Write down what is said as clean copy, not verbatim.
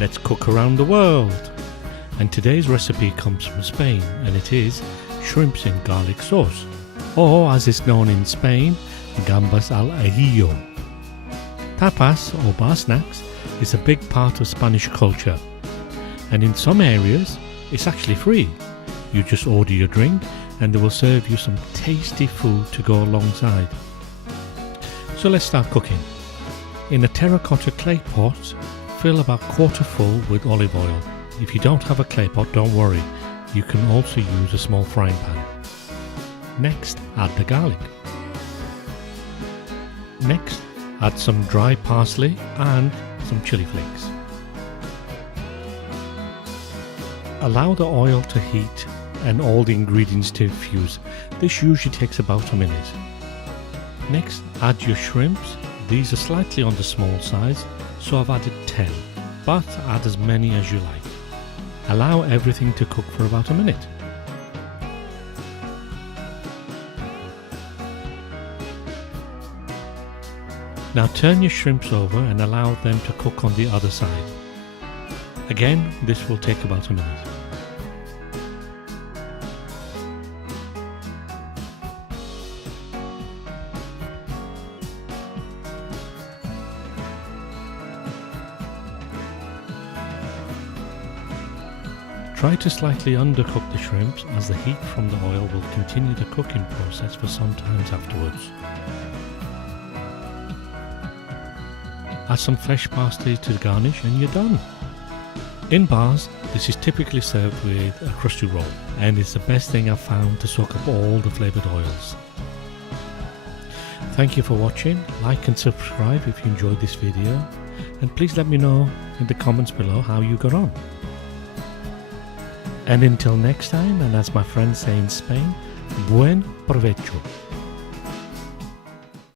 Let's cook around the world. And today's recipe comes from Spain, and it is shrimps in garlic sauce, or as it's known in Spain, Gambas al Ajillo. Tapas or bar snacks is a big part of Spanish culture, and in some areas it's actually free. You just order your drink and they will serve you some tasty food to go alongside. So let's start cooking. In a terracotta clay pot, fill about quarter full with olive oil. If you don't have a clay pot, don't worry, you can also use a small frying pan. Next, add the garlic. Next, add some dry parsley and some chili flakes. Allow the oil to heat and all the ingredients to infuse. This usually takes about a minute. Next, add your shrimps. These are slightly on the small size, so I've added 10, but add as many as you like. Allow everything to cook for about a minute. Now turn your shrimps over and allow them to cook on the other side. Again, this will take about a minute. Try to slightly undercook the shrimps, as the heat from the oil will continue the cooking process for some time afterwards. Add some fresh parsley to garnish and you're done. In bars, this is typically served with a crusty roll, and it's the best thing I've found to soak up all the flavoured oils. Thank you for watching. Like and subscribe if you enjoyed this video, and please let me know in the comments below how you got on. And until next time, and as my friends say in Spain, buen provecho.